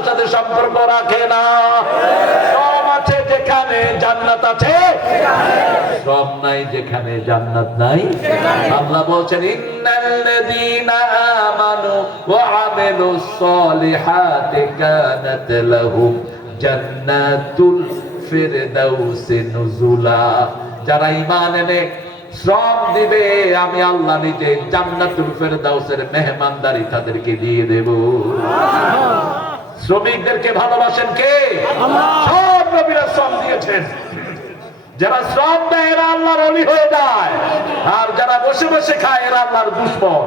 আল্লাহর সাথে সম্পর্ক রাখে না। শ্রম আছে যেখানে জান্নাত আছে, শ্রম নাই যেখানে জান্নাত নাই। আল্লাহ বলছেন ইন্নাল্লাযীনা আমানু ওয়া আমিলুস সলিহাতি কানাত লাহুম জান্নাতুল ফিরদাউসি নুজুলা। যারা ঈমান এনে শ্রম দিবে আমি আল্লাহ নিজে জান্নাতুল ফিরদাউসের মেহমানদারি তাদেরকে দিয়ে দেব। শ্রমিকদেরকে ভালোবাসেন কে? আল্লাহ। সব নবীরা শ্রম দিয়েছেন। যারা শ্রম দেয় এরা আল্লাহর ওলি হয়ে যায়, আর যারা বসে বসে খায় এরা আল্লাহর দুশমন।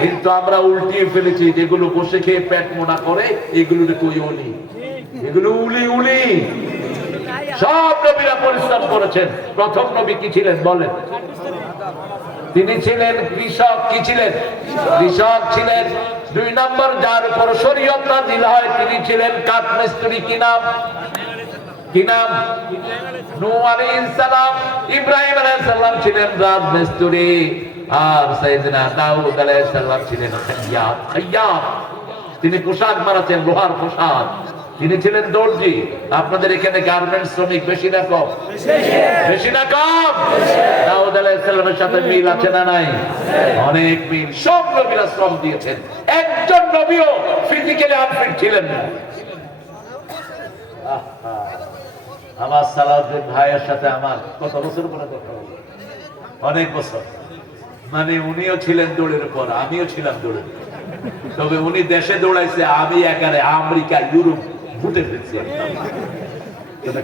কিন্তু আমরা উল্টিয়ে ফেলেছি, যেগুলো বসে খেয়ে পেট মোটা করে এগুলো কই ওলি, এগুলো উলি উলি। সব নবীরা পরিশ্রম করেছেন। প্রথম নবী কি ছিলেন বলেন? তিনি ছিলেন কৃষক। কি ছিলেন? কৃষক ছিলেন। 2 নম্বর যার উপর শরীয়ত নাযিল হয় তিনি ছিলেন কাঠমিস্ত্রি। কি নাম? কি নাম? নূহ আলাইহিস সালাম। ইব্রাহিম আলাইহিস সালাম ছিলেন রাজমিস্ত্রি, আর সাইয়েদনা দাউদ আলাইহিস সালাম ছিলেন খাইয়াত। খাইয়াত তিনি পোশাক বানাতেন, লোহার পোশাক। তিনি ছিলেন দর্জি। আপনাদের এখানে গার্মেন্টস শ্রমিক বেশি না কম? বেশি না কম? দাউদ আলাইহিস সালামের সাথে মিল আছে না নাই? অনেক মিল। সব নবীরা শ্রম দিয়েছেন। একজন নবীও ফিজিক্যালি আনফিট ছিলেন না। আমার সালাউদ্দিন ভাইয়ের সাথে আমার কত বছর পরে দেখা হলো? অনেক বছর। মানে উনিও ছিলেন দৌড়ের উপর, আমিও ছিলাম দৌড়ের উপর। তবে উনি দেশে দৌড়াইছে, আমি একারে আমেরিকা ইউরোপ ঘুরে ফেলছি।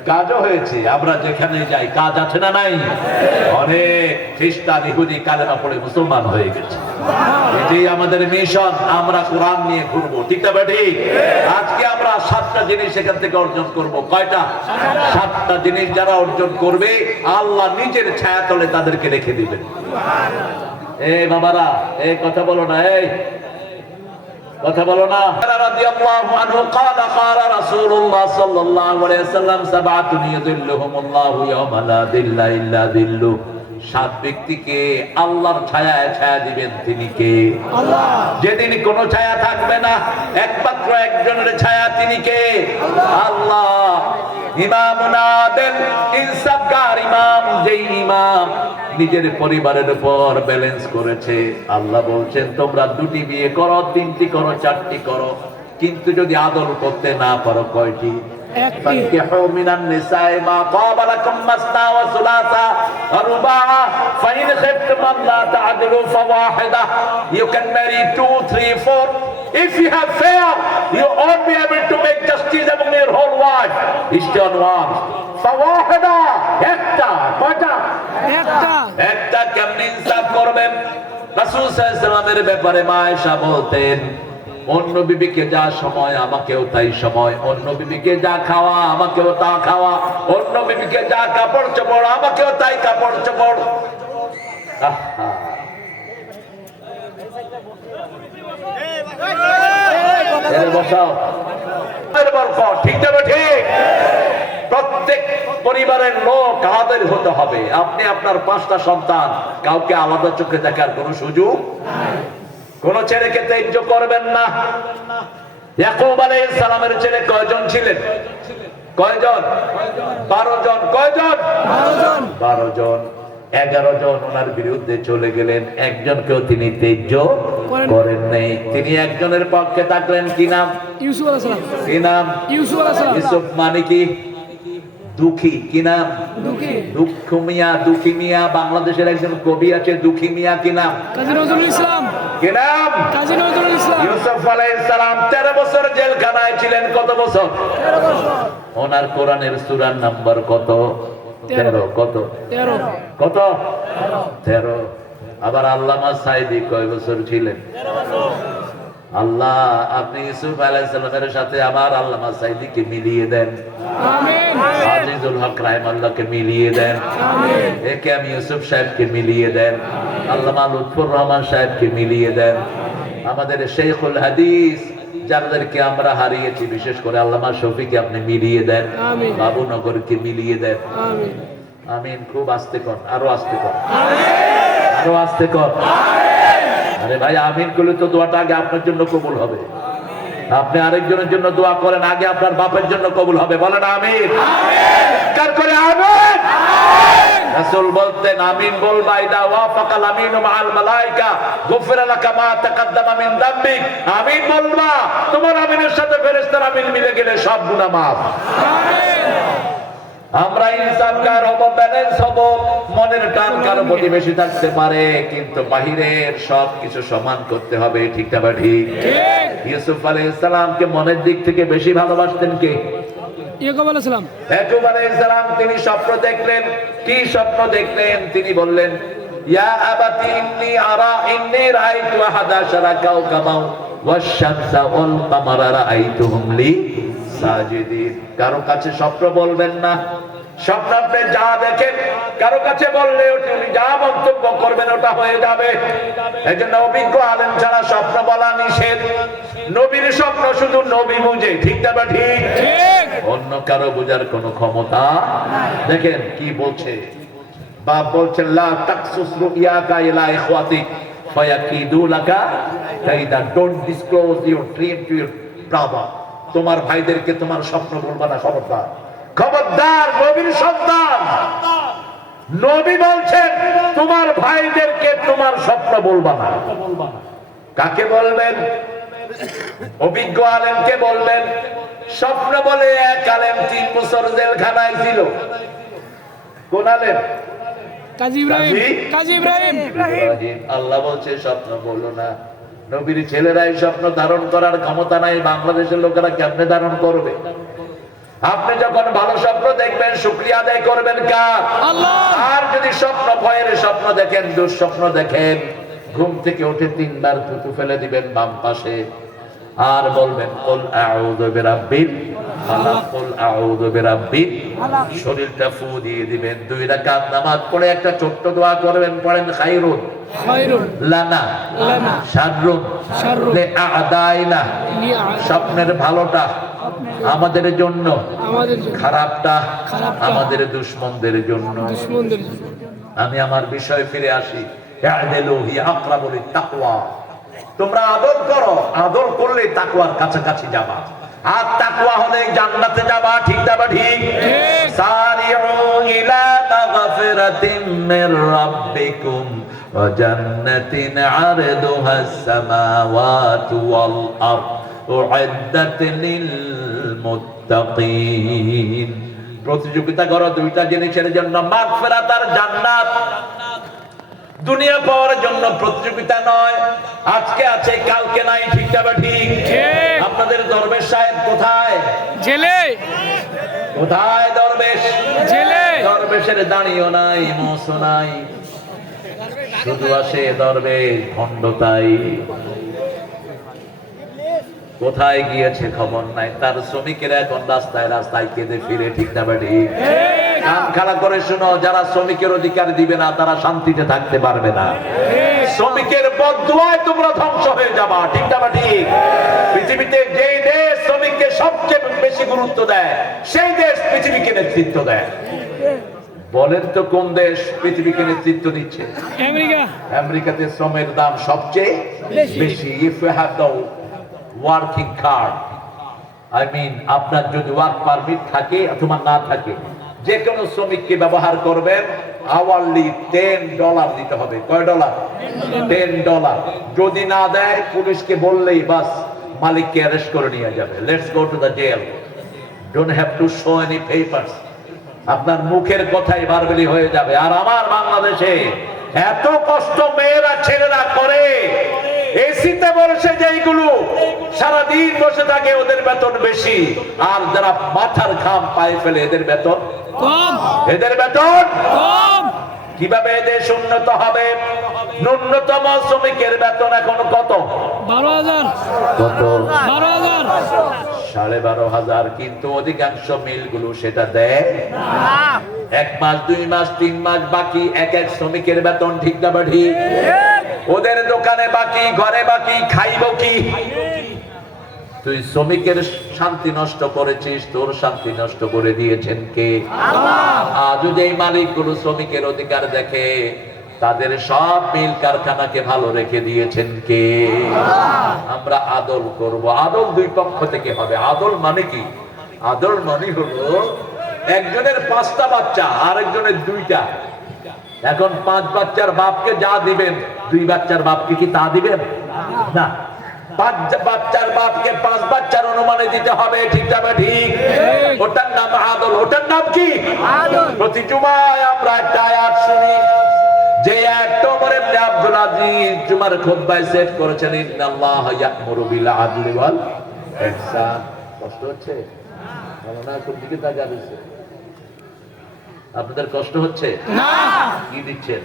কাজও হয়েছে। আমরা যেখানে যাই কাজ আছে না নাই? অনেক খ্রিস্টান ইহুদি কালেমা পড়ে মুসলমান হয়ে গেছে। এটাই আমাদের মিশন। আমরা কোরআন নিয়ে ঘুরবো, ঠিক না ঠিক? আজকে আমরা 7টা জিনিস এখান থেকে অর্জন করব। কয়টা? 7টা জিনিস যারা অর্জন করবে আল্লাহ নিজের ছায়াতলে তাদেরকে রেখে দিবেন। এই বাবারা এই কথা বলো না, এই কথা বলো না। রাদিয়াল্লাহু আনহু قال قال رسول الله صلى الله عليه وسلم سبعة يظلهم الله يوم لا ظل إلا ظله। 7 ব্যক্তিকে আল্লাহর ছায়ায় ছায়া দিবেন। তিনি কে? আল্লাহ। যেদিন কোনো ছায়া থাকবে না, একমাত্র একজনের ছায়া। তিনি কে? আল্লাহ। ইমামুন আদিল, ইনসাফগার ইমাম, যেই ইমাম নিজের পরিবারের উপর ব্যালেন্স করেছে। আল্লাহ বলছেন তোমরা 2টি বিয়ে করো, 3টি করো, 4টি করো, কিন্তু যদি আদল করতে না পারো কয়টি? فانكحوا من النساء ما طاب لكم مثنى وثلاثا ورباع فإن خفتم ألا تعدلوا فواحدة. You can marry 2, 3, 4. If you have failed, you won't be able to make justice among your whole wife. Stay on one. فواحدة, একটা। কয়টা? একটা। একটা কেমনে ইনসাফ করবেন? রাসূল সাল্লাল্লাহু আলাইহি ওয়াসাল্লামের ব্যাপারে মা আয়েশা বলতেন, অন্য বিবিকে যা সময় আমাকেও তাই সময়, অন্য বিবিকে যা খাওয়া আমাকেও তা খাওয়া, অন্য বিবিকে যা কাপড় চোপড় আমাকেও তাই কাপড় চোপড়। ঠিক যাবে ঠিক। প্রত্যেক পরিবারের লোক আদর হতে হবে। আপনি আপনার 5টা সন্তান, কাউকে আলাদা চোখে দেখার কোন সুযোগ নাই। কোন ছেলেকে ত্যায্য করবেন না। ইয়াকুব আলাইহিস সালামের ছেলে কয়জন ছিলেন? কয়জন? 12 জন। কয়জন? 12 জন। 11 জন ওনার বিরুদ্ধে চলে গেলেন, একজনকেও তিনি ত্যায্য করেন নাই। তিনি একজনের পক্ষে থাকলেন। কি নাম? ইউসুফ আলাইহিস সালাম। কি নাম? ইউসুফ আলাইহিস সালাম। ইউসুফ মানে কি? দুঃখী। কি নাম? দুঃখী। দুঃখ মিয়া, দুঃখী মিয়া। বাংলাদেশের একজন কবি আছে দুঃখী মিয়া। কি নাম? কাজী নজরুল ইসলাম। কি নাম? কাজী নজরুল ইসলাম। ইউসুফ আলাইহিস সালাম 13 বছর জেলখানায় ছিলেন। কত বছর? 13 বছর। ওনার কোরআনের সূরার নাম্বার কত? 13। কত? 13। কত? 13। আবার আল্লামা সাইদি কয় বছর ছিলেন? 13 বছর। আল্লাহ আপনি ইউসুফ আলাইহিস সালামের সাথে আমার আল্লামা সাইদিকে মিলিয়ে দেন। আমিন। আজিজুল হক রাহিমাহুল্লাহকে মিলিয়ে দেন। আমিন। একে আমি ইউসুফ সাহেবকে মিলিয়ে দেন। আল্লামা লুৎফুর রহমান সাহেবকে মিলিয়ে দেন। আমাদের শেখুল হাদিস যাদেরকে আমরা হারিয়েছি, বিশেষ করে আল্লামা শফিকে আপনি মিলিয়ে দেন। আমিন। বাবুনগরকে মিলিয়ে দেন। আমিন। আমিন। খুব আস্তে কর, আরো আস্তে কর, আরো আস্তে কর। আরে ভাই আমিন করলে তো দোয়াটা আগে আপনার জন্য কবুল হবে। আপনি আরেকজনের জন্য দোয়া করেন, আগে আপনার বাপের জন্য কবুল হবে। বলেন আমিন। কার করে আমিন। রাসূল বলতেন আমিন বলবা ইদা ওয়াফাকাল আমিনু মাআল মালায়েকা গুফিরা লাকা মা তাকাদ্দামা মিন যামবিক। আমিন বলবা, তোমার আমিনের সাথে ফেরেশতার আমিন মিলে গেলে সব গুনাহ মাফ। আমরা ইনসানকার হব, ব্যালেন্স হব, মনের টান কারো প্রতি বেশি থাকতে পারে, কিন্তু বাহিরের সব কিছু সমান করতে হবে। ঠিক না বা ঠিক? ইউসুফ আলাইহিস সালামকে মনের দিক থেকে বেশি ভালোবাসতেন কে? ইয়াকুব আলাইহিস সালাম। ইয়াকুব আলাইহিস সালাম তিনি স্বপ্ন দেখলেন। কি স্বপ্ন দেখলেন? তিনি বললেন ইয়া আবাতি ইন্নী আরা ইন্নী রাআইতু আহাদা আশারা কাওকাবাও ওয়াশ-শামসা ওয়াল কামারা রাআইতুহুম লি সাজিদিন। কারো কাছে স্বপ্ন বলবেন না। স্বপ্ন আপনি যা দেখেন কারো কাছে বললে উনি যা মন্তব্য করবেন ওটা হয়ে যাবে। এজন্য অভিজ্ঞ আলেম ছাড়া স্বপ্ন বলা নিষেধ। নবীর স্বপ্ন শুধু নবী বুঝে। ঠিক না বা ঠিক? অন্য কারো বুঝার কোনো ক্ষমতা। দেখেন কি বলছে, বাপ বলছেন লা তাকসুস রুইয়াকা ইলা ইখওয়াতিক ফায়াকিদু লাকা কাইদা। Don't disclose your dream to your brother. তোমার ভাইদেরকে তোমার স্বপ্ন বলবা না, খবরদার। খবরদার, নবীর সন্তান নবী বলছেন তোমার ভাইদেরকে তোমার স্বপ্ন বলবা না। কাকে বলবেন? অভিজ্ঞ আলেমকে বলবেন। স্বপ্ন বলে এক আলেম 3 বছর জেলখানায় ছিল। কোন আলেম? কাজী ইব্রাহিম। আল্লাহ বলছে স্বপ্ন বলো না। নবীর ছেলেরাই স্বপ্ন ধারণ করার ক্ষমতা নাই, বাংলাদেশের লোকেরা কেমনে ধারণ করবে? আপনি যখন ভালো স্বপ্ন দেখবেন শুকরিয়া আদায় করবেন কার? আল্লাহ। আর যদি স্বপ্ন ভয়ের স্বপ্ন দেখেন, দুঃস্বপ্ন দেখেন, ঘুম থেকে উঠে 3 বার থুতু ফেলে দিবেন বাম পাশে, আর বলবেন কুল আউযু বিরাব্বিল ফালাক, কুল আউযু বিরাব্বিল। শরীরটা ফু দিয়ে দিবেন। 2 রাকাত নামাজ পড়ে একটা ছোট্ট দোয়া করবেন। পড়েন খায়রুন লানা শাররুন লিআদাইনা। স্বপ্নের ভালোটা আমাদের জন্য, খারাপটা আমাদের দুশমনদের জন্য। আমি আমার বিষয় ফিরে আসি। ইয়াদিলু হিয়া আকরাবু লিত-তাকওয়া। তোমরা আদর করো, আদর করলে তাকওয়ার কাছাকাছি যাবা, আর তাকওয়া হলে জান্নাতে যাবা। ঠিক না ঠিক? সারিউ ইলা মাগফিরাতিম মির রাব্বিকুম ওয়া জান্নাতিন আরদুহাস সামাওয়াতু ওয়াল আরদ উইদ্দাত লিল মুত্তাকিন। প্রতিযোগিতা করো 2টা জিনিসের জন্য, মাগফিরাত আর জান্নাত। দুনিয়া পাওয়ার জন্য প্রতিযোগিতা নয়। আজকে আছে কালকে নাই। ঠিক না ঠিক? আপনাদের দরবেশ সাহেব কোথায়? জেলে। কোথায় দরবেশ? জেলে। দরবেশের দাঁড়িও নাই, মোছও নাই, শুধু আসে দরবেশ ভণ্ডতাই। কোথায় গিয়েছে খবর নাই। তার শ্রমিকেরা এখন রাস্তায় রাস্তায় কেঁদে ফিরে। ঠিক না ঠিক? কান খাড়া করে শুনো, যারা শ্রমিকের অধিকার দিবে না তারা শান্তিতে থাকতে পারবে না। শ্রমিকের বদদুয়ায় তোমরা ধ্বংস হয়ে যাবা। ঠিক না ঠিক? পৃথিবীতে যেই দেশ শ্রমিককে সবচেয়ে বেশি গুরুত্ব দেয় সেই দেশ পৃথিবীকে নেতৃত্ব দেয়। বলেন তো কোন দেশ পৃথিবীকে নেতৃত্ব দিচ্ছে? আমেরিকা। আমেরিকাতে শ্রমের দাম সবচেয়ে বেশি। If you have the working card, I mean আপনার যদি ওয়ার্ক পারমিট থাকে অথবা না থাকে, যে কোনো শ্রমিককে ব্যবহার করবেন, আওয়ারলি $10 দিতে হবে। কয় ডলার? $10। যদি না দেয় পুলিশকে বললেই বাস মালিককে অ্যারেস্ট করে নিয়ে যাবে। Let's go to the jail. Don't have to show any papers. আপনার মুখের কথাই বারবেলি হয়ে যাবে। আর আমার বাংলাদেশে এত কষ্ট মেয়েরা ছেলেরা করে, এসিতে বসে যেইগুলো সারাদিন বসে থাকে ওদের বেতন বেশি, আর যারা মাথার ঘাম পায়ে ফেলে এদের বেতন কম। এদের বেতন কম। কিভাবে দেশ উন্নত হবে? ন্যূনতম শ্রমিকের বেতন এখন কত? 12,000। কত? 12,000। 12,500। কিন্তু অধিকাংশ মিলগুলো সেটা দেয় না। 1 মাস 2 মাস 3 মাস বাকি এক এক শ্রমিকের বেতন। ঠিক না ঠিক? ওদের দোকানে বাকি, ঘরে বাকি, খাইব কি? তুই শ্রমিকের শান্তি নষ্ট করেছিস, তোর শান্তি নষ্ট করে দিয়েছেন কে? আল্লাহ। যদি এই মালিকগুলো শ্রমিকের অধিকার দেখে তাদের সব মিল কারখানাকে ভালো রেখে দিয়েছেন কে? আমরা আদল করব। আদল দুই পক্ষ থেকে হবে। আদল মানে কি? আদল মানে হলো একজনের 5টা বাচ্চা আর একজনের 2টা। এখন 5 বাচ্চার বাপকে যা দিবেন 2 বাচ্চার বাপকে কি তা দিবেন না? 5 বাচ্চার বাপকে 5 বাচ্চার অনুমানে দিতে হবে, ঠিক না ঠিক? ওটার নাম আদল। ওটার নাম কি? আদল। প্রতি জুমায় আমরা একটা আয়াত শুনি, যে আয়াতটা ওমর ইবনে আব্দুল আজিজ জুমার খুতবায় সেট করেছেন, ইন্নাল্লাহ ইয়া'মুরু বিল আদলি ওয়াল ইহসান। কষ্ট হচ্ছে? ভালো না, কোন দিকে তাকিয়ে আছে? আপনাদের কষ্ট হচ্ছে না? কি দিচ্ছেন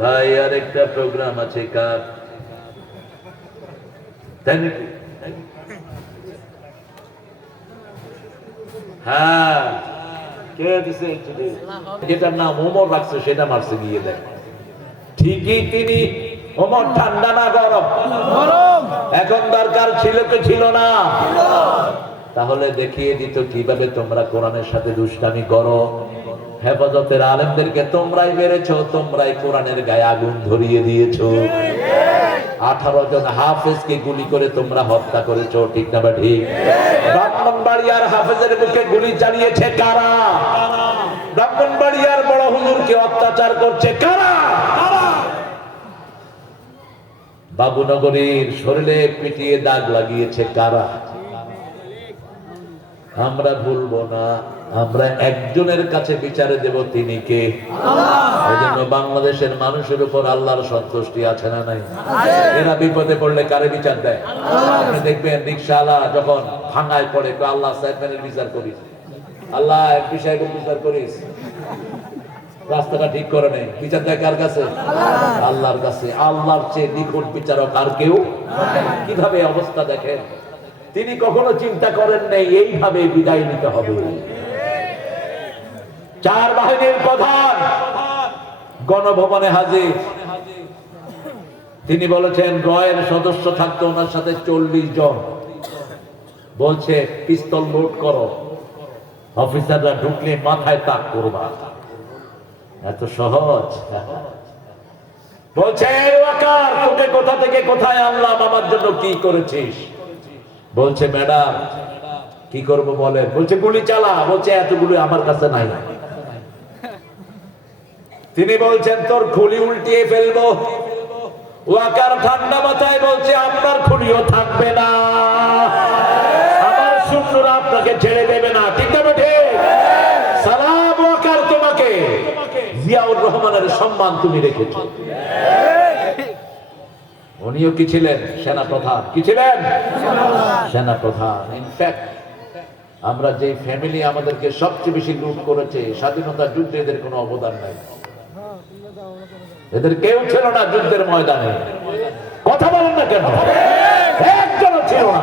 ভাই? আর একটা প্রোগ্রাম আছে কার? তাই নাকি? হ্যাঁ, কে দিছে? যেটার নাম ওমর রাখছে সেটা মারছে গিয়ে দেখ। ঠিকই তিনি ওমর। ঠান্ডা না গরম? গরম। এখন দরকার ছিল কি ছিল না? তাহলে দেখিয়ে দিত কিভাবে তোমরা কোরআনের সাথে দুষ্টামি করো। হেফাজতের আলেমদেরকে তোমরাই মেরেছো, তোমরাই কোরআনের গায়ে আগুন ধরিয়ে দিয়েছো। 18 জন হাফেজকে গুলি করে তোমরা হত্যা করেছো, ঠিক না ঠিক? ব্রাহ্মণবাড়িয়ার হাফেজের বুকে গুলি চালিয়েছে কারা? ব্রাহ্মণবাড়িয়ার বড় হুজুরকে অত্যাচার করছে কারা? বাবুনগরীর শরীরে পিটিয়ে দাগ লাগিয়েছে কারা? আমরা ভুলবো না। আমরা একজনের কাছে বিচারে দেব, তিনি কে? আল্লাহ। এজন্য বাংলাদেশের মানুষের উপর আল্লাহর সন্তুষ্টি আছে না নাই? এরা বিপদে পড়লে কারে বিচার দেয়? আপনি দেখবেন রিকশাওয়ালা যখন ভাঙায় পড়ে, আল্লাহ সাহেবের বিচার করিস, আল্লাহ এমপি সাহেবের বিচার করিস, রাস্তাটা ঠিক করে নেই, বিচার দেয় কার কাছে? আল্লাহর কাছে। আল্লাহর চেয়ে নিকট বিচারক আর কেউ? কিভাবে অবস্থা দেখেন। তিনি কখনো চিন্তা করেন নাই এইভাবে বিদায় নিতে হবে। 4 বাহিনীর প্রধান গণভবনে হাজির। তিনি বলেছেন রয়ের সদস্য থাকতো ওনার সাথে 40 জন। বলছে পিস্তল লোড করো, অফিসাররা ঢুকলে মাথায় তাক করবা। এত সহজ? বলছে ওয়াকার, তোকে কোথা থেকে কোথায় আনলাম, আমার জন্য কি করেছিস? বলছে ম্যাডাম কি করব বলেন। বলছে গুলি চালা। বলছে এতগুলো আমার কাছে নাই। তিনি বলছেন তোর খুলি উল্টিয়ে ফেলবো। ওয়াকার ঠান্ডা মাথায় বলছে আপনার খুলিও থাকবে না, আমার সৈন্যরা আপনাকে ছেড়ে দেবে না, ঠিক না বেটে? সালাম ওয়াকার, তোমাকে জিয়াউর রহমানের সম্মান তুমি রেখেছো। উনিও কি ছিলেন? সেনা প্রধান। কি ছিলেন? সেনা প্রধান। ইনফ্যাক্ট আমরা যে ফ্যামিলি আমাদেরকে সবচেয়ে বেশি লুট করেছে স্বাধীনতা যুদ্ধে, এদের কোনো অবদান নাই। এদের কেউ ছিল না যুদ্ধের ময়দানে। কথা বলেন না কেন? একজনও ছিল না।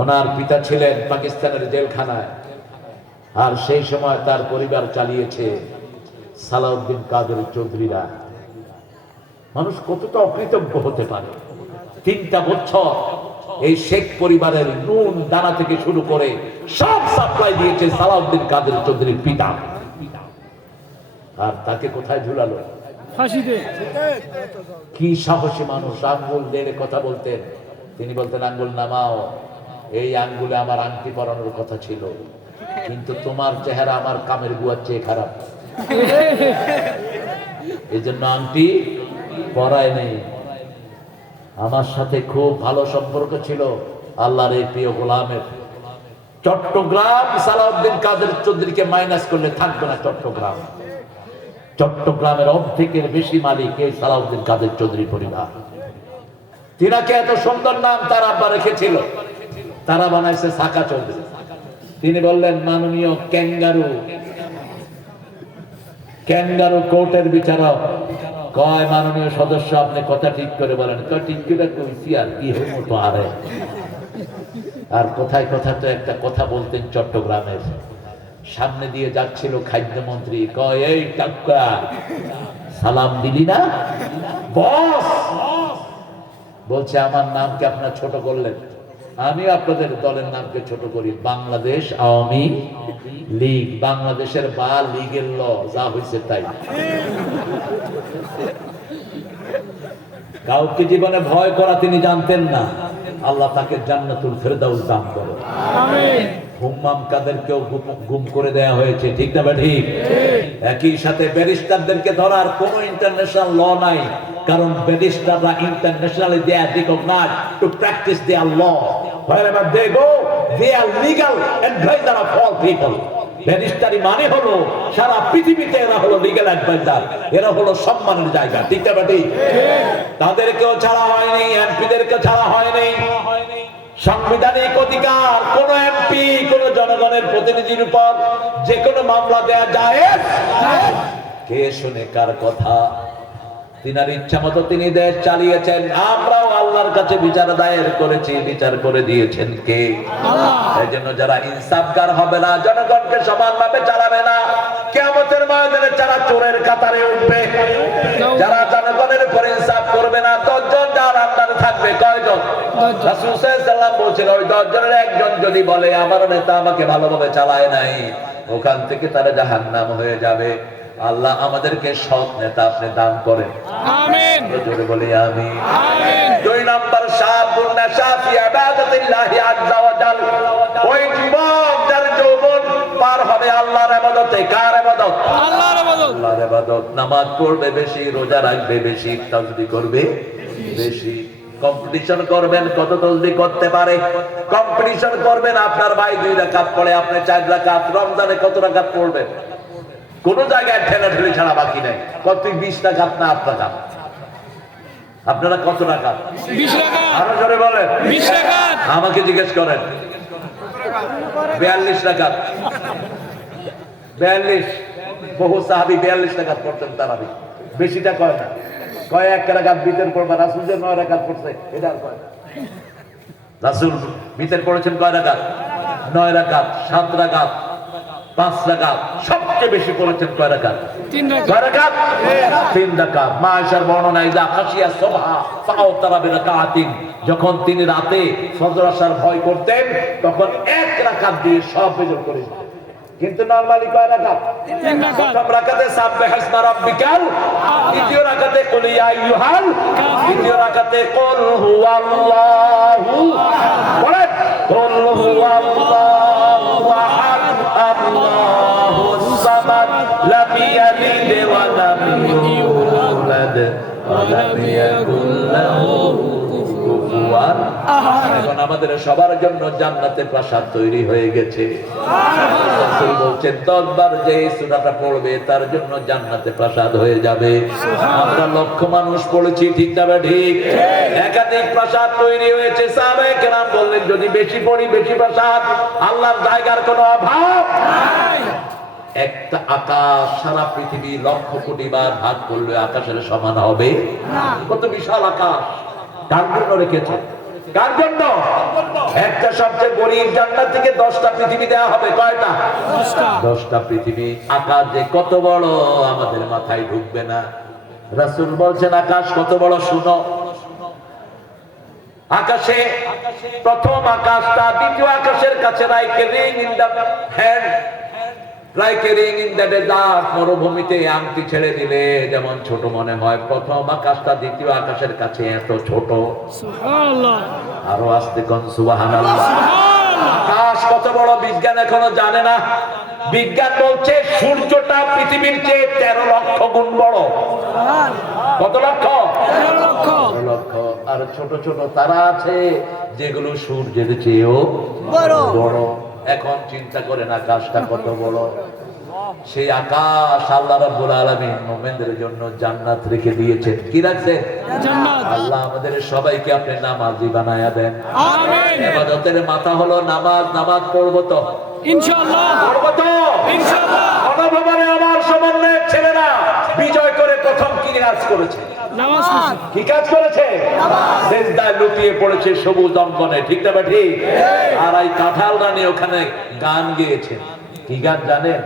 ওনার পিতা ছিলেন পাকিস্তানের জেলখানায়, আর সেই সময় তার পরিবার চালিয়েছে সালাউদ্দিন কাদের চৌধুরীরা। মানুষ কতটা অকৃতজ্ঞ হতে পারে। 3টা বছর এই শেখ পরিবারের নুন দানা থেকে শুরু করে সব সাপ্লাই দিয়েছে সালাউদ্দিন কাদের চৌধুরীর পিতা। আর তাকে কোথায় ঝুলালো? ফাঁসিতে। কি সাহসী মানুষ! আঙ্গুল দেড়ে কথা বলতেন। তিনি বলতেন আঙ্গুল নামাও, এই আঙ্গুলে আমার আংটি পরানোর কথা ছিল, কিন্তু তোমার চেহারা আমার কামের গুয়ার চেয়ে খারাপ, এই জন্য আংটি পরায় নেই। আমার সাথে খুব ভালো সম্পর্ক ছিল আল্লাহর এই প্রিয় গোলামের। চট্টগ্রাম সালাউদ্দিন কাদের চৌধুরীকে মাইনাস করলে থাকবে না চট্টগ্রাম। চট্টগ্রামের অর্ধেকের বেশি মালিক এই সালাউদ্দিন কাদের চৌধুরী পরিবার। তিনাকে এত সুন্দর নাম তার আব্বা রেখেছিল, তারা বানাইছে সাকা চৌধুরী। তিনি বললেন মাননীয় ক্যাঙ্গারু, ক্যাঙ্গারু কোর্টের বিচারক। কয় মাননীয় সদস্য আপনি কথা ঠিক করে বলেন। ঠিক করে কইছি আর কি হবো তো আরে। আর কোথায় কথা তো একটা কথা বলতেন চট্টগ্রামের। সামনে দিয়ে যাচ্ছিল খাদ্যমন্ত্রী, কয় এই টাক্কা সালাম দিলি না বস? বলছে আমার নামকে আপনার ছোট করলেন। আমি আপনাদের দলের নামকে ছোট করি, বাংলাদেশ আওয়ামী লীগ। বাংলাদেশের বা লীগের ল যা হয়েছে তাই। কাউকে জীবনে ভয় করা তিনি জানতেন না। আল্লাহ তাকে জান্নাতুল ফেরদাউস দান করেন। আমিন। হুম্মাম কাদেরকেও গুম করে দেয়া হয়েছে, ঠিক না ঠিক? একই সাথে ব্যারিস্টারদেরকে ধরার কোনো ইন্টারন্যাশনাল ল নাই, কারণ ব্যারিস্টাররা internationally they are recognised to practise their law. wherever they go they are legal advisor of all people. ব্যারিস্টারি মানে হলো সারা পৃথিবীতে এরা হলো লিগ্যাল অ্যাডভাইজার, এরা হলো সম্মানের জায়গা, ঠিক না ঠিক? তাদেরকেও ছাড়া হয়নি, এমপিদেরকে ছাড়া হয়নি। সাংবিধানিক অধিকার কোন এমপি কোন জনগণের প্রতিনিধির উপর যে কোনো মামলা দেয়া যায়। কে শুনে কার কথা? তিনার ইচ্ছা মতো তিনি দেশ চালিয়েছেন। আমরাও আল্লাহর কাছে বিচার দায়ের করেছি, বিচার করে দিয়েছেন কে? এই জন্য যারা ইনসাফগার হবে না, জনগণকে সমানভাবে চালাবে না, কিয়ামতের ময়দানে যারা চোরের কাতারে উঠবে, যারা জনগণের উপর ইনসাফ করবে না, 10 জন যার আন্ডারে থাকবে। কয়জন? রাসূল সাল্লাল্লাহু আলাইহি ওয়াসাল্লাম বলেছেন, ওই 10 জনের একজন যদি বলে আমার নেতা আমাকে ভালোভাবে চালায় নাই, ওখান থেকে তারা জাহান্নাম হয়ে যাবে। আল্লাহ আমাদেরকে সৎ নেতা আপনি দান করেন, আমিন। জোরে বলি আমিন। আমিন। 2 নাম্বার, শাবুন নাশা ফি ইবাদাতিল্লাহি আযজা ওয়া জাল। ওই যুবক যার যৌবন পার হবে আল্লাহর ইবাদতে। কার ইবাদত? আল্লাহর ইবাদত। আল্লাহর ইবাদত। নামাজ পড়বে বেশি, রোজা রাখবে বেশি, তাসবিহ করবে বেশি। কম্পিটিশন করবেন কত তাসবিহ করতে পারে। কম্পিটিশন করবেন আপনার ভাই 2 রাকাত পড়ে, আপনি 4 রাকাত। রমজানে কত রাকাত পড়বেন? কোন জায়গায় ঠেলাঠেলি ছাড়া বাকি নাই। কত? 20 রাকাত না 8 রাকাত? আপনারা কত রাকাত? 20 রাকাত। আরো জোরে বলেন। 20 রাকাত। আমাকে জিজ্ঞেস করেন। 42 রাকাত। 42। বহু সাহাবী 42 রাকাত পড়তেন তারাবি। বেশিটা কয় না, কয় 1 রাকাত বিতের পড়বা। রাসূল যে 9 রাকাত পড়ছে এটা আর কয় না। রাসূল বিতের পড়েছেন কয় রাকাত? 9 রাকাত, 7 রাকাত, 5 রাকাত। সবচেয়ে বেশি পড়েছেন কয় রাকাত? 3 রাকাত। 3 রাকাত। মায়েশার বর্ণনা, ইদা খাশিয়া সুবহা ফাওতারা বিরাকাতিন। যখন তিনি রাতে ফজর আসার ভয় করতেন, তখন 1 রাকাত দিয়ে সব ফজর করে দিতেন। কিন্তু নরমালি কয় রাকাত? 3 রাকাত। প্রথম রাকাতে সাব্বিহ ইসমা রাব্বিকাল, দ্বিতীয় রাকাতে কুল ইয়া আইয়ুহাল, তৃতীয় রাকাতে কুল হুয়াল্লাহু বলেন, কুল হুয়াল্লাহু আহাদ, আল্লাহুস সামাদ, লাম ইয়ালিদ ওয়া লাম ইউলাদ ওয়া লাম ইয়াকুল লাহু কুফুয়ান আহাদ। এখন আমাদের সবার জন্য জান্নাতে প্রাসাদ তৈরি হয়ে গেছে। রাসূল বলছেন 10 বার যে সূরাটা পড়বে তার জন্য জান্নাতে প্রাসাদ হয়ে যাবে। আমরা লক্ষ মানুষ পড়েছি, ঠিক না ঠিক? একাধিক প্রাসাদ তৈরি হয়েছে। সাহাবায়ে কেরাম বললেন, যদি বেশি পড়ি বেশি প্রাসাদ, আল্লাহর জায়গার কোনো অভাব নাই। একটা আকাশ সারা পৃথিবী লক্ষ কোটি বার ভাগ করলে আকাশের সমান হবে না। কত বিশাল আকাশ! কার জন্য রেখেছে? কার জন্য? একটা সবচেয়ে গরীব জান্নাত থেকে 10টা পৃথিবী দেয়া হবে। কয়টা? 10টা পৃথিবী। আকাশ যে কত বড় আমাদের মাথায় ঢুকবে না। রাসূল বলছেন আকাশ কত বড় শুনো। আকাশে প্রথম আকাশটা দ্বিতীয় আকাশের কাছে like a ring in the hand, like a ring in the desert. মরুভূমিতে আংটি ছেড়ে দিলে যেমন ছোট মনে হয়, প্রথম আকাশটা দ্বিতীয় আকাশের কাছে এত ছোট। সুবহানাল্লাহ। আরো আস্তে কোন সুবহানাল্লাহ। আকাশ কত বড় বিজ্ঞান এখনো জানে না। বিজ্ঞান বলছে সূর্যটা পৃথিবীর চেয়ে 13 লক্ষ গুণ বড়। কত লক্ষ? 13 লক্ষ। 13 লক্ষ। আর ছোট ছোট তারা আছে যেগুলো সূর্যের চেয়েও বড়। এখন চিন্তা করেন আকাশটা কত বড়। সেই আকাশ আল্লাহ রাব্বুল আলামিন মুমিনদের জন্য জান্নাত রেখে দিয়েছেন। কি রাখছেন? জান্নাত। আল্লাহ আমাদের সবাইকে আপনি নামাজি বানায়া দেন, আমিন। ইবাদতের মাথা হলো নামাজ। নামাজ পড়ব তো ইনশাআল্লাহ, পড়ব তো ইনশাআল্লাহ। অনভবনে আমার সমন্বয়ের ছেলেরা বিজয় করে প্রথম কি কাজ করেছে? নামাজ। কি কাজ করেছে? নামাজ। সিজদায় লুটিয়ে পড়েছে সবুজ অঙ্গনে, ঠিক না ঠিক? আর এই কাঁঠাল রানী ওখানে গান গেয়েছে। কি গান জানেন?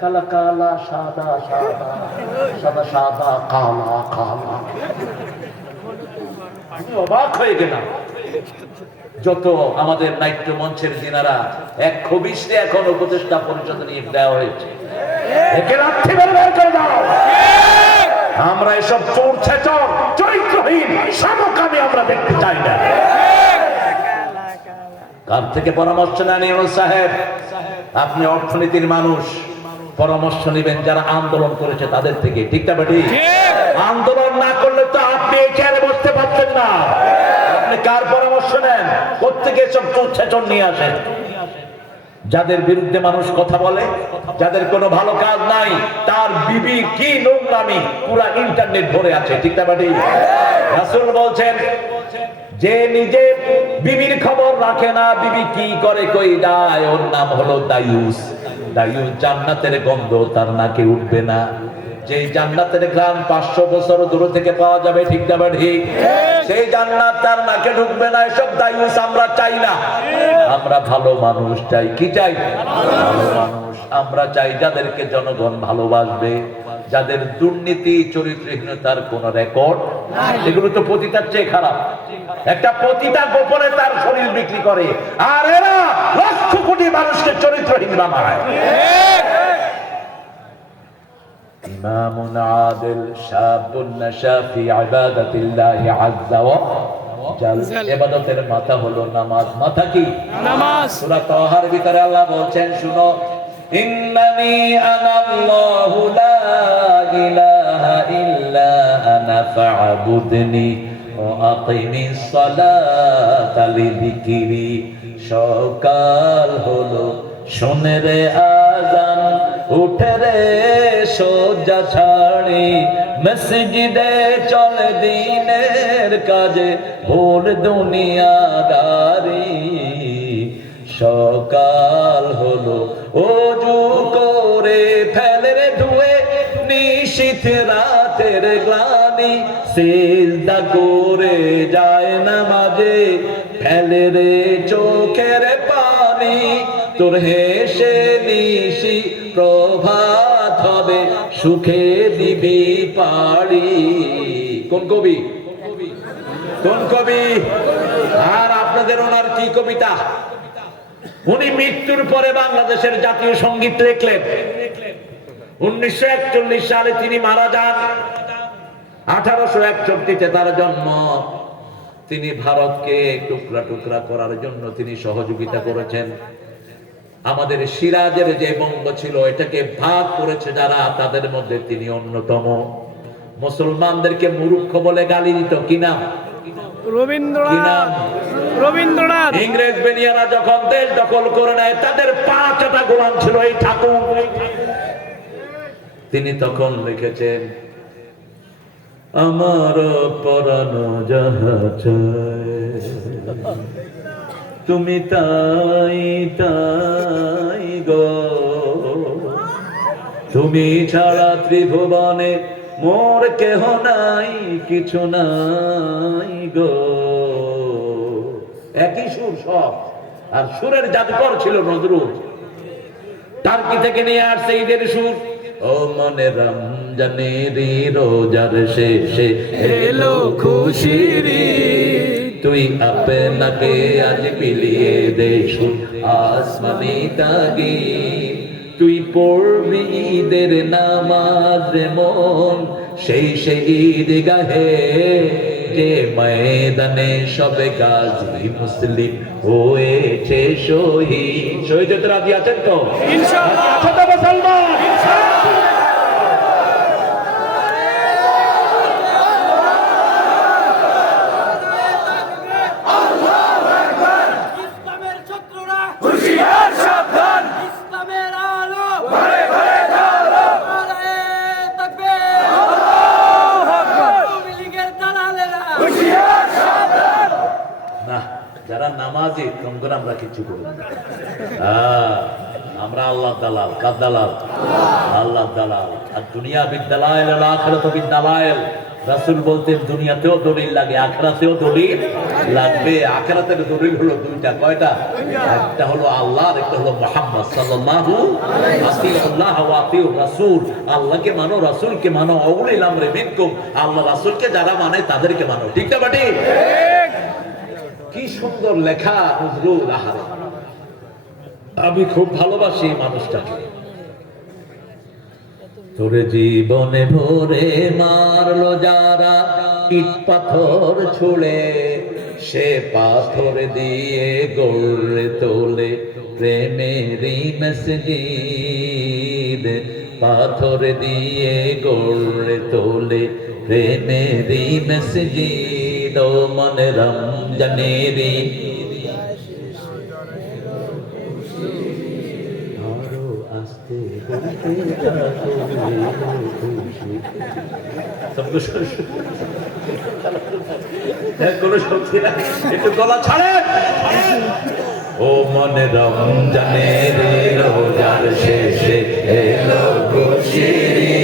কালা কালা সাদা সাদা, সাদা সাদা কালা কালা। আমি অবাক হয়ে গেলাম। যত আমাদের নাট্য মঞ্চের দিনারা এক খবিশে এখন উপদেষ্টা পরিষদ নিয়ে দেওয়া হয়েছে, একে লাথি মেরে বের করে দাও। আমরা এসব চোর ছেচর চরিত্রহীন সমকামী আমরা দেখতে চাই না। কার থেকে পরামর্শ নেন ইউনূস সাহেব? আপনি অর্থনীতির মানুষ, পরামর্শ নেবেন যারা আন্দোলন করেছে তাদের থেকে, ঠিক না বেটি? আন্দোলন না করলে তো আপনি এই চেয়ারে বসতে পারতেন না। আপনি কার পরামর্শ নেন? কোত্থেকে সব চোর নিয়ে আসেন? যাদের বিরুদ্ধে মানুষ কথা বলে, যাদের কোনো ভালো কাজ নাই, তার বিবি কি নোংরামি পুরা ইন্টারনেট ভরে আছে, ঠিক না বেটি? রাসূল বলছেন যে নিজে বিবির খবর রাখে না, বিবি কি করে কই যায়, ওর নাম হলো দায়ুস। দায়ুস জান্নাতের গন্ধ তার নাকে উঠবে না। যে জান্নাতের ঘ্রাণ 500 বছর দূর থেকে পাওয়া যাবে, ঠিক না ঠিক? সেই জান্নাত তার নাকে ঢুকবে না। এসব দায়ুস আমরা চাই না। আমরা ভালো মানুষ চাই। কি চাই? ভালো মানুষ। আমরা চাই যাদেরকে জনগণ ভালোবাসবে, যাদের দুর্নীতি চরিত্রহীনতার কোন রেকর্ড নাই। এগুলো তো পতিতার চেয়ে খারাপ। একটা পতিতা গোপনে তার শরীর বিক্রি করে, আর এরা লক্ষ কোটি মানুষকে চরিত্রহীন বানায়। ইমামুন আদিল শাবুন নাশা ফি ইবাদাতিল্লাহি আযজা ওয়া জাল। ইবাদতের মাথা হলো নামাজ। মাথা কি? নামাজ। সূরা তাহার ভিতরে আল্লাহ বলছেন, শুনো, ইন্নানি আনাল্লাহু লা ইলাহা ইল্লা আনা ফা'বুদনি ওয়া আকিমিস সালাতা লিযিকরি। সকাল হলো, শোনে রে আযান, উঠে রে শয্যা ছাড়ি, মসজিদে চল দিনের কাজে, ভুল দুনিয়াদারি। সকাল হলো, ওযু করে ফেলে রে ধুয়ে নিশীথ রাতের গ্লানি, সিজদা করে যায় নামাজে, ফেলে রে চোখের পানি। তোর হেসে নিশি প্রভাত হবে, সুখে দিবি পাড়ি। কোন কবি? কোন কবি? আর আপনাদের ওনার কি কবিতা? উনি মৃত্যুর পরে বাংলাদেশের জাতীয় সঙ্গীত লিখলেন। 1941 সালে তিনি মারা যান। 1861-তে তার জন্ম। তিনি ভারতকে টুকরা টুকরা করার জন্য তিনি সহযোগিতা করেছেন। আমাদের সিরাজের যে বঙ্গ ছিল, এটাকে ভাগ করেছে যারা, তাদের মধ্যে তিনি অন্যতম। মুসলমানদেরকে মূর্খ বলে গালি দিত। কি নাম? রবীন্দ্রনাথ। রবীন্দ্রনাথ। ইংরেজ বেনিয়ারা যখন দেশ দখল করে নেয়, তাদের 5টা গোলাম ছিল এই ঠাকুর। তিনি তখন লিখেছেন, আমার পরানো যাহা চায়, তুমি তাই তাই গো, তুমি ছাড়া ত্রিভুবনে মোর কেহ নাই, কিছু নাই গো। একই সুর সব। আর সুরের জাদুকর ছিল নজরুল। টার্কি থেকে নিয়ে আসছে ঈদের সুর। ও মনে রমজানের রোজার শেষে এলো খুশির, তুই আপনাকে আজ বিলিয়ে দে সুর আসমানি তাগি। তুই পড়বি ঈদের নামাজ মন, সেই ঈদ গাহে, যে ময়দানে সবে গাজী মুসলিম হয়েছে শহীদ। শহীদ হতে রাজি আছেন তো? ইনশাআল্লাহ। আচ্ছা তো মুসলমান, যারা নামাজি তখন আমরা কিছু করি না। আমরা আল্লাহ দালাল। কার দালাল? আল্লাহ দালাল। আর দুনিয়া বিদ্যালয়, আখিরাত বিদ্যালয়। রাসূল বলতেন দুনিয়াতেও দলিল লাগে, আখিরাতেও দলিল লাগবে। আখিরাতের দলিল হলো দুইটা। কয়টা? একটা হলো আল্লাহ, আর একটা হলো মুহাম্মদ সাল্লাল্লাহু আলাইহি ওয়াসাল্লাম। ওয়া আতিউর রাসূল, আল্লাহকে মানো, রাসূলকে মানো। আউলিল আমরি মিনকুম, আল্লাহ রাসূলকে যারা মানে তাদেরকে মানো। ঠিক না বাটি? কি সুন্দর লেখা নজরুল। আহারে, আমি খুব ভালোবাসি মানুষটাকে। তোরে জীবনে ভরে মারলো যারা, ইট পাথর ছুড়ে, সে পাথর দিয়ে গড়ে তোলে প্রেমেরই মসজিদ। পাথর দিয়ে গড়ে তোলে প্রেমেরই মসজিদ। ও মনে রমজানেরি কোনো শক্তি নাই, একটু গলা ছাড়েন। ও মনে রমজানের রোজার শেষে এলো খুশিরি,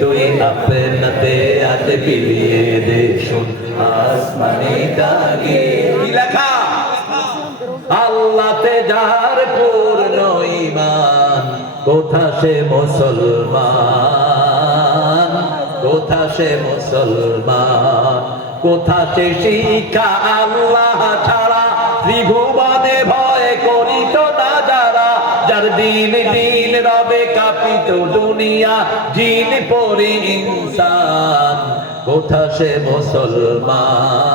তুই আপনাতে আজ বিলিয়ে দে শুন আসমানি দাগে। কি লেখা? আল্লাহতে যার পূর্ণ ঈমান, কোথা সে মুসলমান, কোথা সে মুসলমান, কোথা সে শিক্ষা আল্লাহ ছাড়া ত্রিভুবনে ভয় করিত না যারা। যার দিন দিন রবে কাঁপিত দুনিয়া, জিন পরি ইনসান, কোথা সে মুসলমান।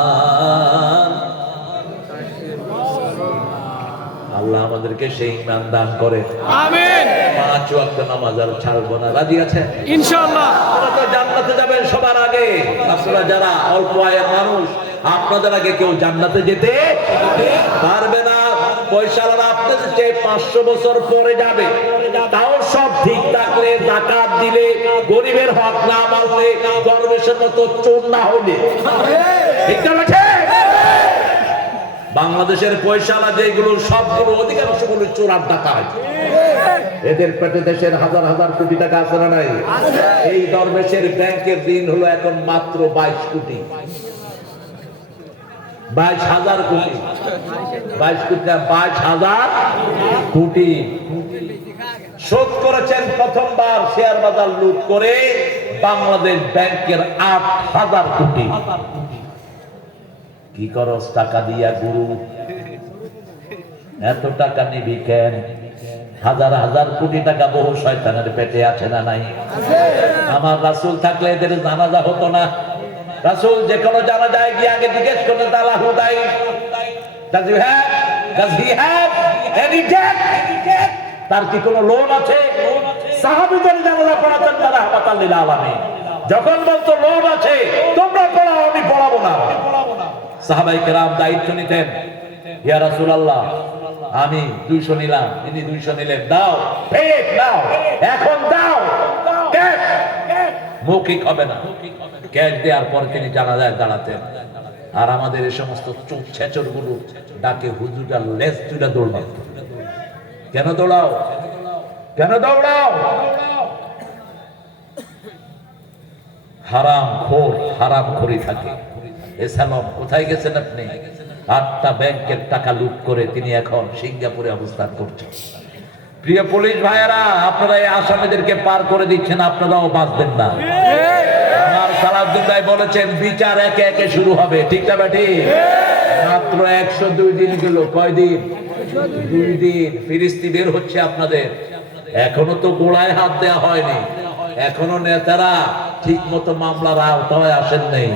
আল্লাহ আমাদেরকে সেই ঈমান দান করে, আমিন। 5 ওয়াক্ত নামাজ আর ছাড়বো না, রাজি আছেন ইনশাআল্লাহ? আপনারা তো জান্নাতে যাবেন সবার আগে। আপনারা যারা অল্প আয়ের মানুষ, আপনাদের আগে কেউ জান্নাতে যেতে পারবে না। পয়সাওয়ালা আপনাদের চেয়ে 500 বছর পরে যাবে, তাও সব ঠিক থাকলে, যাকাত দিলে, গরিবের হক না মানলে, দরবেশের মতো চোর না হলে। ঠিক আছে? বাংলাদেশের পয়সাওয়ালা যেগুলো, সবগুলো অধিকাংশগুলো চোর আর ডাকাত। এদের পেটে দেশের হাজার হাজার কোটি টাকা আছে না নাই? এই দরবেশের ব্যাংকের ঋণ হলো এখন মাত্র 22 কোটি, 22,000 কোটি, 22 কোটি না, 22,000 কোটি শোধ করেছেন প্রথমবার শেয়ার বাজার লুট করে বাংলাদেশ ব্যাংকের 8,000 কোটি। কি করস টাকা দিয়া গুরু? এত টাকা নিবি কেন? হাজার হাজার কোটি টাকা বহু শয়তানের পেটে আছে না নাই? আমার রাসূল থাকলে এদের জানাজা হতো না। রাসূল যে কোনো জানাজায় গিয়ে আগে জিজ্ঞেস করতেন, তাআলা হুদাই, does you have, does he have any debt? তার কি কোনো লোন আছে? সাহাবীদের জানাজা পড়াতেন তারা রাহমাতাল লিল আলামিন। যখন বলতো লোন আছে, তোমরা পড়াও, আমি পড়াবো না। সাহাবায়ে কেরাম দায়িত্ব নিতেন, ইয়া রাসূলুল্লাহ আমি 200 নিলাম, ইনি 200 নিলেন, দাও, ঠিক নাও, এখন দাও, ক্যাশ। মৌখিক হবে না, ক্যাশ দেওয়ার পর তিনি জানাজায় দাঁড়াতেন। আর আমাদের এই সমস্ত চোখ ছেচর গুলো ডাকে হুজুরটা লেজ তুলে দৌড়াও। কেন দৌড়াও? কেন দৌড়াও? হারাম খোর, হারাম খোরি থাকে। এসালাম কোথায় গেছেন আপনি? 8টা ব্যাংকের টাকা লুট করে তিনি এখন সিঙ্গাপুরে অবস্থান করছেন। প্রিয় পুলিশ ভাইয়েরা, আপনারা এই আসামিদেরকে পার করে দিচ্ছেন, আপনারাও বাঁচবেন না। আমার সালাউদ্দিন ভাই বলেছেন বিচার একে একে শুরু হবে, ঠিক না বেটি? মাত্র 102 দিন গেল। কয়দিন? 2 দিন। ফিরিস্তি বের হচ্ছে আপনাদের। এখনো তো গোড়ায় হাত দেওয়া হয়নি, এখনো নেতারা ঠিক মতো মামলার আওতায় আসেন নাই।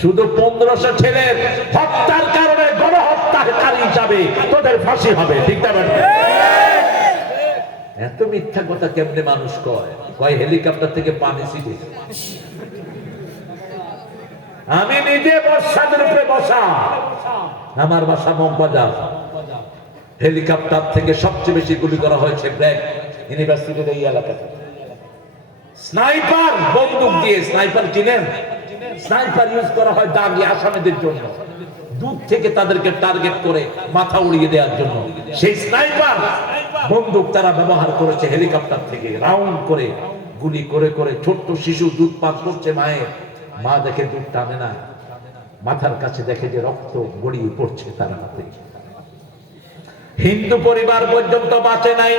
শুধু 1500 ছেলের হত্যার কারণে গণহত্যাকারী হিসাবে তোদের ফাঁসি হবে, ঠিক না বেটি? এত মিথ্যা কথা কেমনে মানুষ কয়? কয় হেলিকপ্টার থেকে পানি ছিটে। আমি নিজে বর্ষাদের উপরে বসা, আমার বাসা মগবাজার। হেলিকপ্টার থেকে সবচেয়ে বেশি গুলি করা হয়েছে ব্র্যাক ইউনিভার্সিটির এই এলাকাতে। স্নাইপার বন্দুক দিয়ে, স্নাইপার চিনেন? স্নাইপার ইউজ করা হয় দাগি আসামিদের জন্য, দূর থেকে তাদেরকে টার্গেট করে মাথা উড়িয়ে দেওয়ার জন্য। সেই স্নাইপার বন্দুক তারা ব্যবহার করেছে হেলিকপ্টার থেকে রাউন্ড করে গুলি করে করে। ছোট্ট শিশু দুধ পান করছে, মায়ের মা দেখে দুধ টানে না, মাথার কাছে দেখে যে রক্ত গড়িয়ে পড়ছে তার হাতে। হিন্দু পরিবার পর্যন্ত বাঁচে নাই।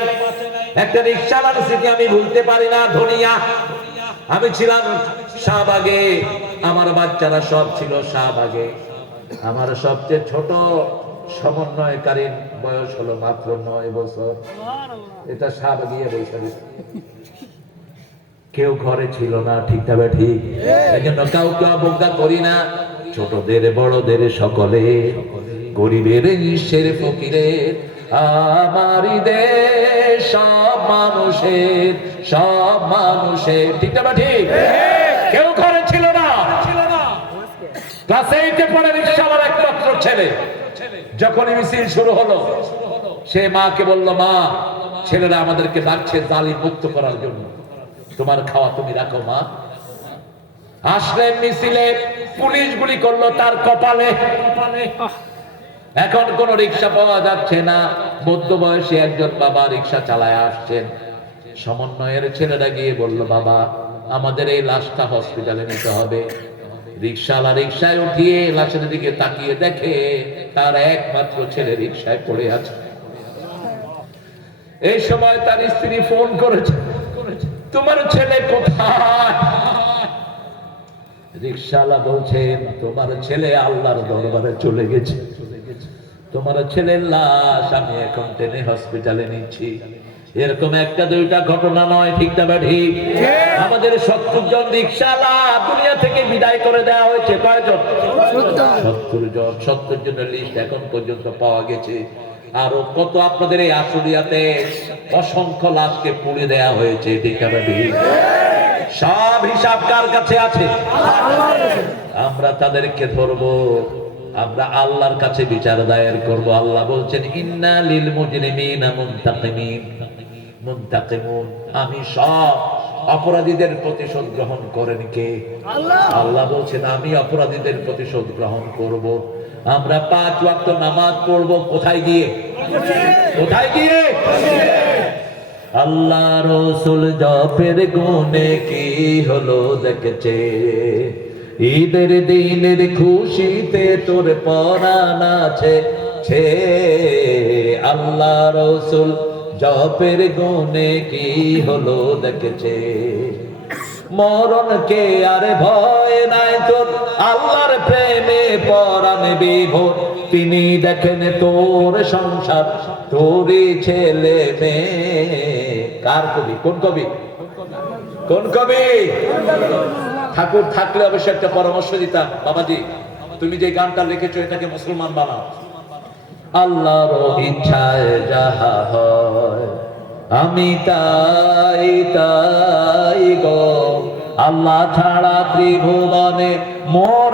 একটা রিকশাওয়ালার স্মৃতি আমি ভুলতে পারি না, ধনিয়া। আমি ছিলাম শাহবাগে, আমার বাচ্চারা সব ছিল শাহবাগে। আমার সবচেয়ে ছোট সমন্বয়কারীর বয়স হলো মাত্র 9 বছর। এটা সাপ গিয়ে বসে কেউ ঘরে ছিল না, ঠিক তবে ঠিক। এজন্য কাউকে অবজ্ঞা করি না, ছোটদের বড়দের সকলে, গরিবের নিঃস্বের ফকিরের, আমারই দেশ সব মানুষের, ঠিক তবে ঠিক। কেউ ঘরে ছিল না। ক্লাস 8-এ পড়ে রিকশাওয়ালার একমাত্র ছেলে, যখনই মিছিল শুরু হলো সে মাকে বলল, মা, ছেলেরা আমাদেরকে ডাকছে জালিম মুক্ত করার জন্য, তোমার খাওয়া তুমি রাখো মা। আসলেন মিছিলে, পুলিশ গুলি করলো তার কপালে। এখন কোন রিকশা পাওয়া যাচ্ছে না। মধ্যবয়সী একজন বাবা রিকশা চালায় আসছেন। সমন্বয়ের ছেলেরা গিয়ে বলল, বাবা, আমাদের এই লাশটা হসপিটালে নিতে হবে। রিকশাওয়ালা রিকশায় উঠিয়ে লাশের দিকে তাকিয়ে দেখে তার একমাত্র ছেলে রিকশায় পড়ে আছে। এই সময় তার স্ত্রী ফোন করেছে, তোমার ছেলে কোথায়? রিকশাওয়ালা বলছেন, তোমার ছেলে আল্লাহর দরবারে চলে গেছে। তোমার ছেলের লাশ আমি এখন টেনে হসপিটালে নিচ্ছি। এরকম একটা দুইটা ঘটনা নয়, ঠিক না ঠিক? আমাদের 70 জন রিকশাওয়ালা দুনিয়া থেকে বিদায় করে দেওয়া হয়েছে। কয়জন? 70 জন। 70 জনের লিস্ট এখন পর্যন্ত পাওয়া গেছে। আরো কত আপনাদের এই আশুলিয়াতে অসংখ্য লাশকে পুড়ে দেওয়া হয়েছে, ঠিক না ঠিক? সব হিসাব কার কাছে আছে? আমরা তাদেরকে ধরবো, আমরা আল্লাহর কাছে বিচার দায়ের করব। আল্লাহ বলছেন, ইন্না লিল মুজরিমিনা মুনতাকিমুন। আমি সব অপরাধীদের প্রতিশোধ গ্রহণ করেন কে? আল্লাহ বলছেন, আমি অপরাধীদের প্রতিশোধ গ্রহণ করব। আমরা 5 ওয়াক্ত নামাজ পড়ব কোথায় গিয়ে? কোথায় গিয়ে? আল্লাহ রাসূল জপের গুণে কি হলো দেখছে, ঈদের দিনের খুশিতে তোর পরাণ আছে। আল্লাহ রাসূল জপের গুণে কি হলো দেখছে, মরণকে আর ভয় নাই তোর, আল্লাহর প্রেমে পরাণ বিভোর। তিনি দেখেন তোর সংসার, তোরই ছেলে মেয়ে। কার কবি? কোন কবি? কোন কবি? ঠাকুর থাকলে অবশ্যই একটা পরামর্শ দিতাম, বাবাজি তুমি যে গানটা লিখেছো এটাকে মুসলমান বানাও। আল্লাহর ইচ্ছায় যাহা হয় আমি তাই গো, আল্লাহ ছাড়া ত্রিভুবনে মোর